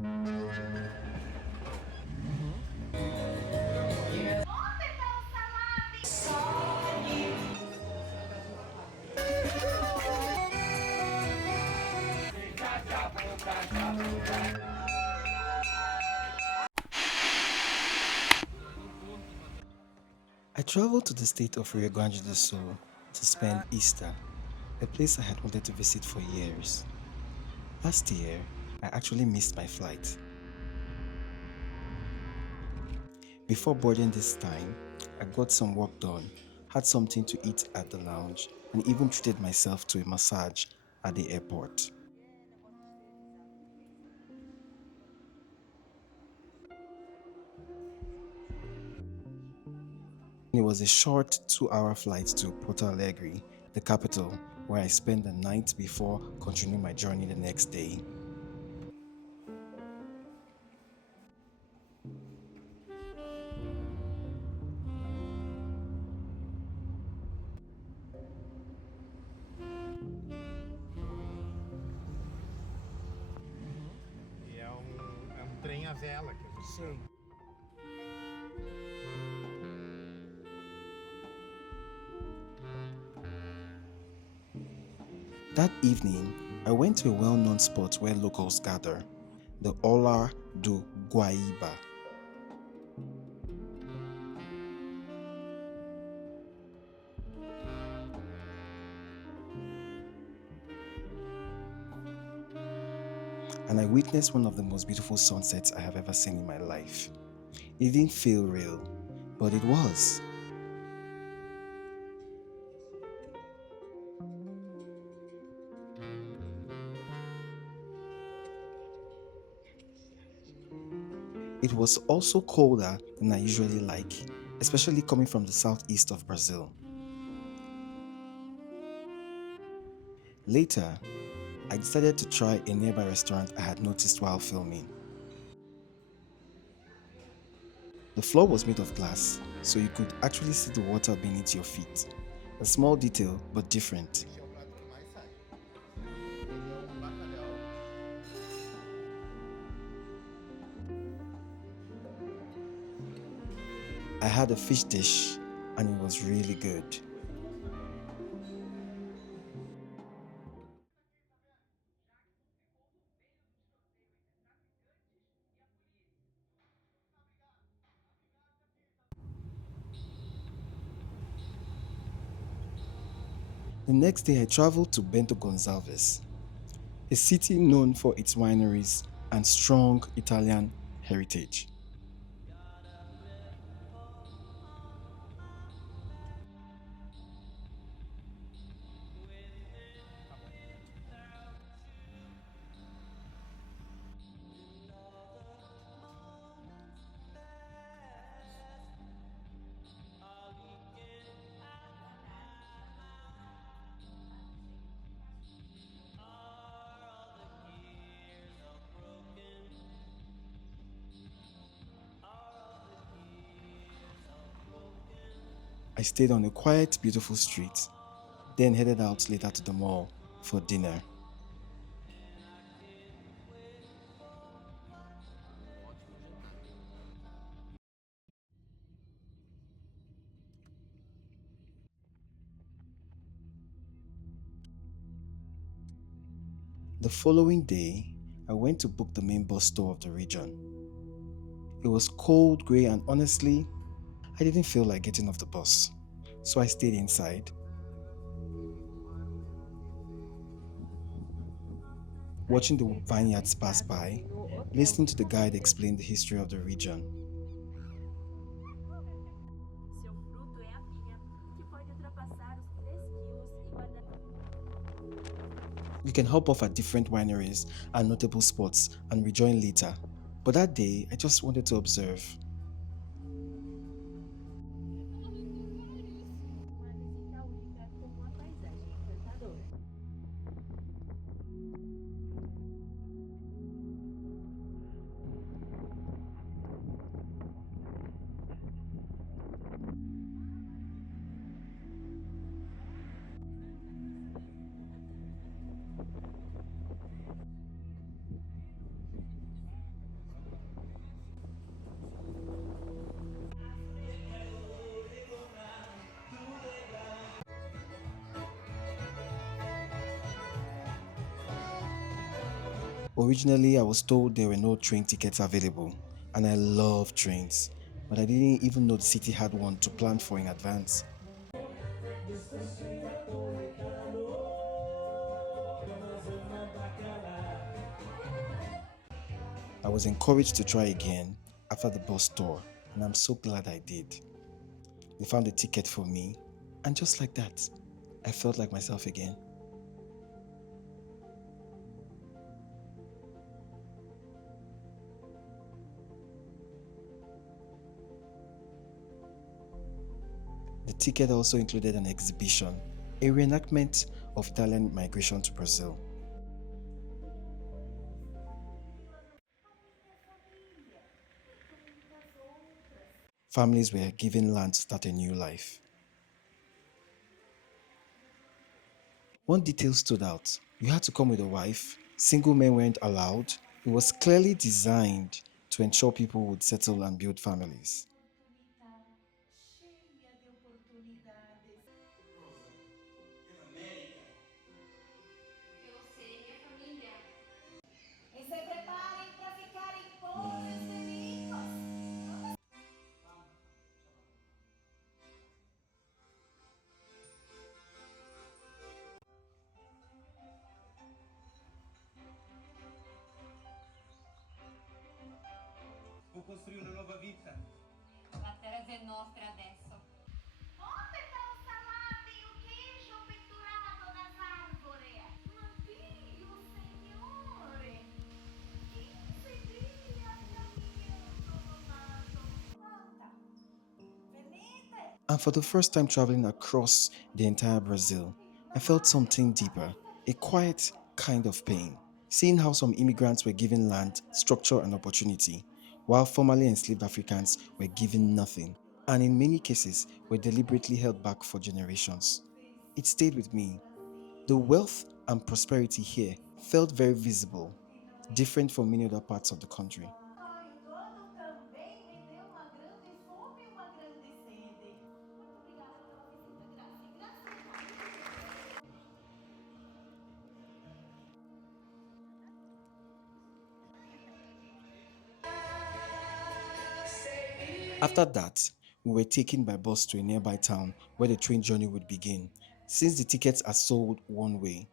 I traveled to the state of Rio Grande do Sul to spend Easter, a place I had wanted to visit for years. Last year, I actually missed my flight. Before boarding this time, I got some work done, had something to eat at the lounge, and even treated myself to a massage at the airport. It was a short 2-hour flight to Porto Alegre, the capital, where I spent the night before continuing my journey the next day. E é um trem a vela que a gente chama. That evening, I went to a well-known spot where locals gather, the Orla do Guaíba. And I witnessed one of the most beautiful sunsets I have ever seen in my life. It didn't feel real, but it was. It was also colder than I usually like, especially coming from the southeast of Brazil. Later, I decided to try a nearby restaurant I had noticed while filming. The floor was made of glass, so you could actually see the water beneath your feet. A small detail, but different. Esse é o prato que mais sai. Ele é um bacalhau. I had a fish dish, and it was really good. The next day, I traveled to Bento Gonçalves, a city known for its wineries and strong Italian heritage. I stayed on a quiet, beautiful street, then headed out later to the mall for dinner. The following day, I went to book the main bus store of the region. It was cold, grey, and honestly, I didn't feel like getting off the bus, so I stayed inside, watching the vineyards pass by, listening to the guide explain the history of the region. You can hop off at different wineries and notable spots and rejoin later, but that day I just wanted to observe. Originally, I was told there were no train tickets available, and I love trains, but I didn't even know the city had one to plan for in advance. I was encouraged to try again after the bus tour, and I'm so glad I did. They found a ticket for me, and just like that, I felt like myself again. The ticket also included an exhibition, a reenactment of Italian migration to Brazil. Families were given land to start a new life. One detail stood out. You had to come with a wife. Single men weren't allowed. It was clearly designed to ensure people would settle and build families. E se preparem para ficarem podres de ricos. Vou construir una nuova vita. La terra è nostra adesso. Onde está o salame e o queijo pendurado nas árvores? Mandio, Senhor. 15 dias caminhando no mato. Volta. Venite. And for the first time traveling across the entire Brazil, I felt something deeper, a quiet kind of pain. Seeing how some immigrants were given land, structure, and opportunity, while formerly enslaved Africans were given nothing, and in many cases were deliberately held back for generations. It stayed with me. The wealth and prosperity here felt very visible, different from many other parts of the country. O engodo também me deu uma grande fome e uma grande sede. Muito obrigada pela visita, Graça. Graça. After that, we were taken by bus to a nearby town where the train journey would begin, since the tickets are sold one way.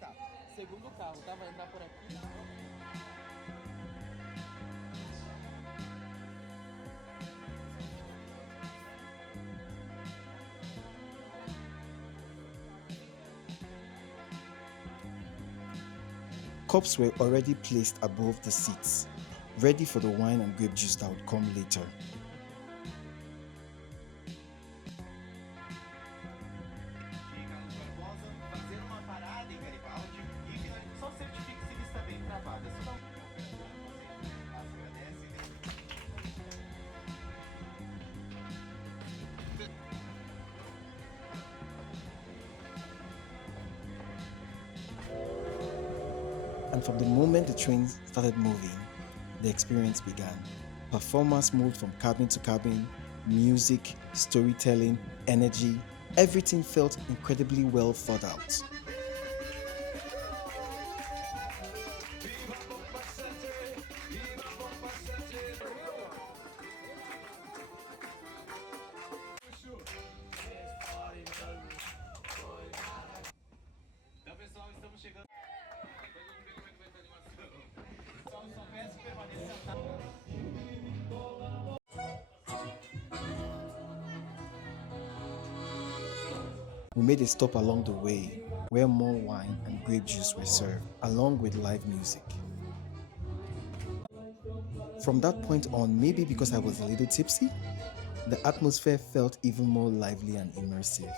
Tá. Segundo carro, tá? Vai entrar por aqui. Cups were already placed above the seats. ready for the wine and grape juice that would come later. Fica no Barbosa, fazer uma parada em Garibaldi e finalizar. Só certifique se ele está bem travada. Se não, agradece. And from the moment the train started moving, the experience began. Performers moved from cabin to cabin, music, storytelling, energy, everything felt incredibly well thought out. Então, pessoal, estamos chegando. Depois vamos ver como é que vai estar a animação. Só peço que permaneça sentado. We made a stop along the way where more wine and grape juice were served, along with live music. From that point on, maybe because I was a little tipsy, the atmosphere felt even more lively and immersive.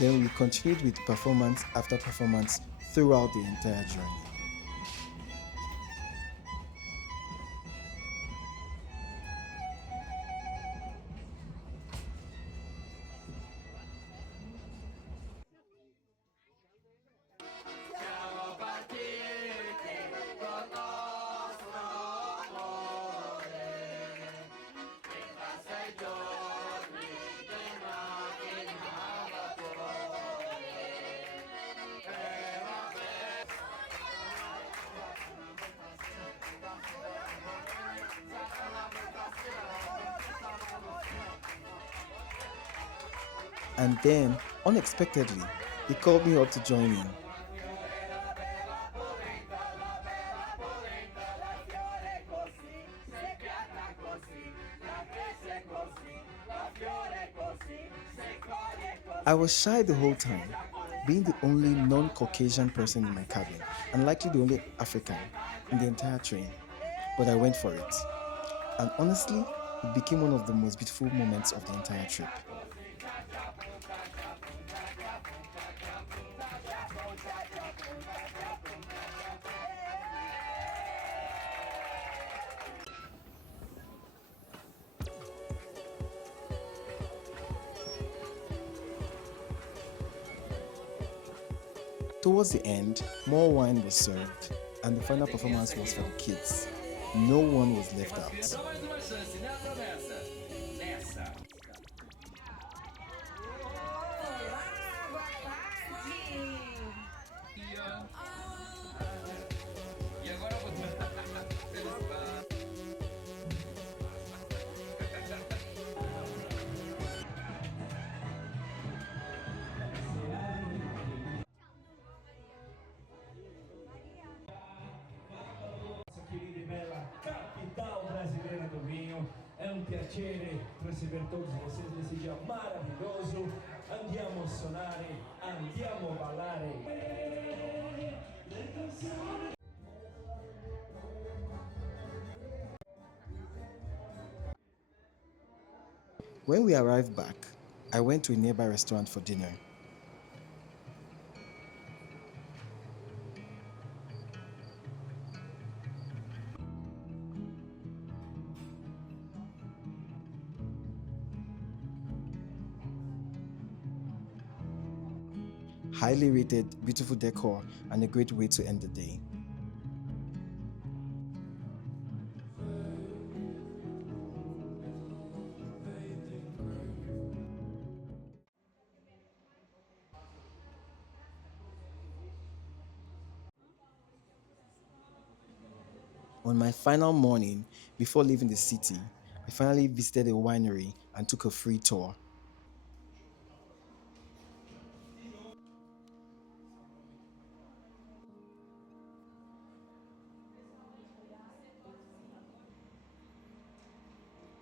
Then we continued with performance after performance throughout the entire journey. And then, unexpectedly, he called me up to join in. I was shy the whole time, being the only non-Caucasian person in my cabin, and likely the only African in the entire train. But I went for it. And honestly, it became one of the most beautiful moments of the entire trip. Towards the end, more wine was served, and the final performance was for the kids. No one was left out. Mais uma chance, né, promessa? Nessa. E agora eu vou. Querida e bela capital brasileira do vinho, é um piacere receber todos vocês nesse dia maravilhoso. Andiamo a suonare, andiamo a ballare. When we arrived back, I went to a nearby restaurant for dinner. Highly rated, beautiful decor, and a great way to end the day. On my final morning, before leaving the city, I finally visited a winery and took a free tour.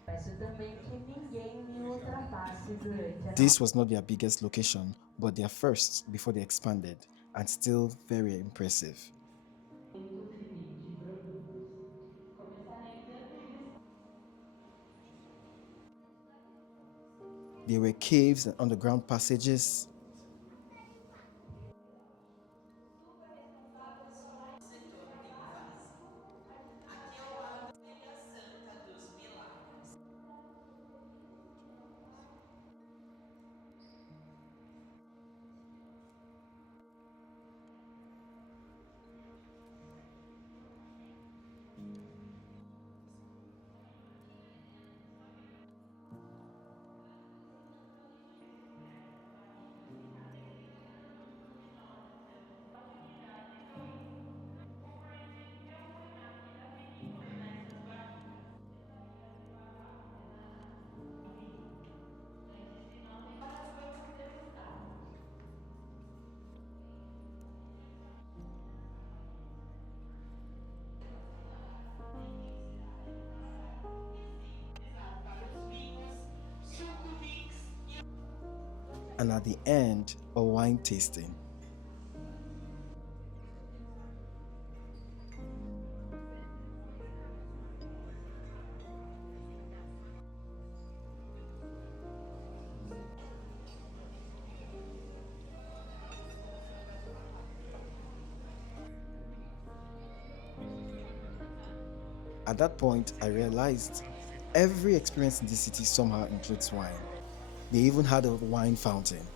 Peço também que ninguém me ultrapasse durante a This was not their biggest location, but their first before they expanded, and still very impressive. muito de produtos. Começarei dando There were caves and underground passages, setor tem um vazio. Aqui ao lado a Ilha Santa dos Milagres. and at the end, a wine tasting. At that point, I realized every experience in this city somehow includes wine. They even had a wine fountain.